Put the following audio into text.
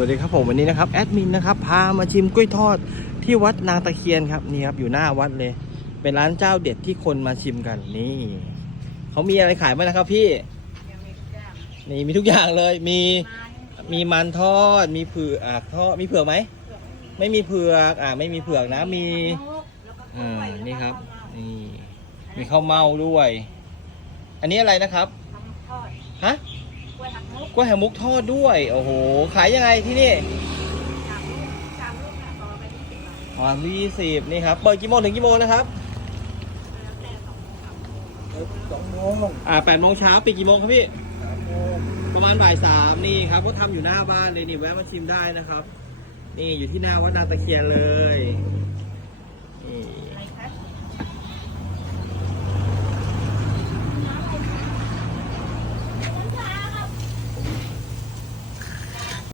วัสดีครับผมวันนี้นะครับแอดมินนะครับพามาชิมกล้วยทอดที่วัดนางตะเคียนครับนี่ครับอยู่หน้าวัดเลย เป็นร้านเจ้าเด็ดที่คนมาชิมกันนี่เขามีอะไรขายบ้างนะครับพี่นี่มีทุกอย่างเลยมีมีมันทอดมีเผือกทอดมีเผือกไหมไม่มีเผือกอ่าไม่มีเผือกนะมีอ่านี่ครับนี่มีข้าวเม่าด้วย อันนี้อะไรนะครับทอดฮะก ล้วยหักมุกกล้วยหามุกทอดด้วยโอ้โหขายยังไงที่นี่สามลูกสามลูกน่ะต่อไปยี่สิบบาทอ๋อยี่สิบนี่ครับเปิดกี่โมงถึงกี่โมงนะครับแล้วแต่สองโมงสามโมงสองโมงอ่าแปดโมงเช้าปิดกี่โมงครับพี่สามโมงประมาณบ่ายสามนี่ครับก็ทำอยู่หน้าบ้านเลยนี่แวะมาชิมได้นะครับ นี่อยู่ที่หน้าวัดนางตะเคียนเลยนี่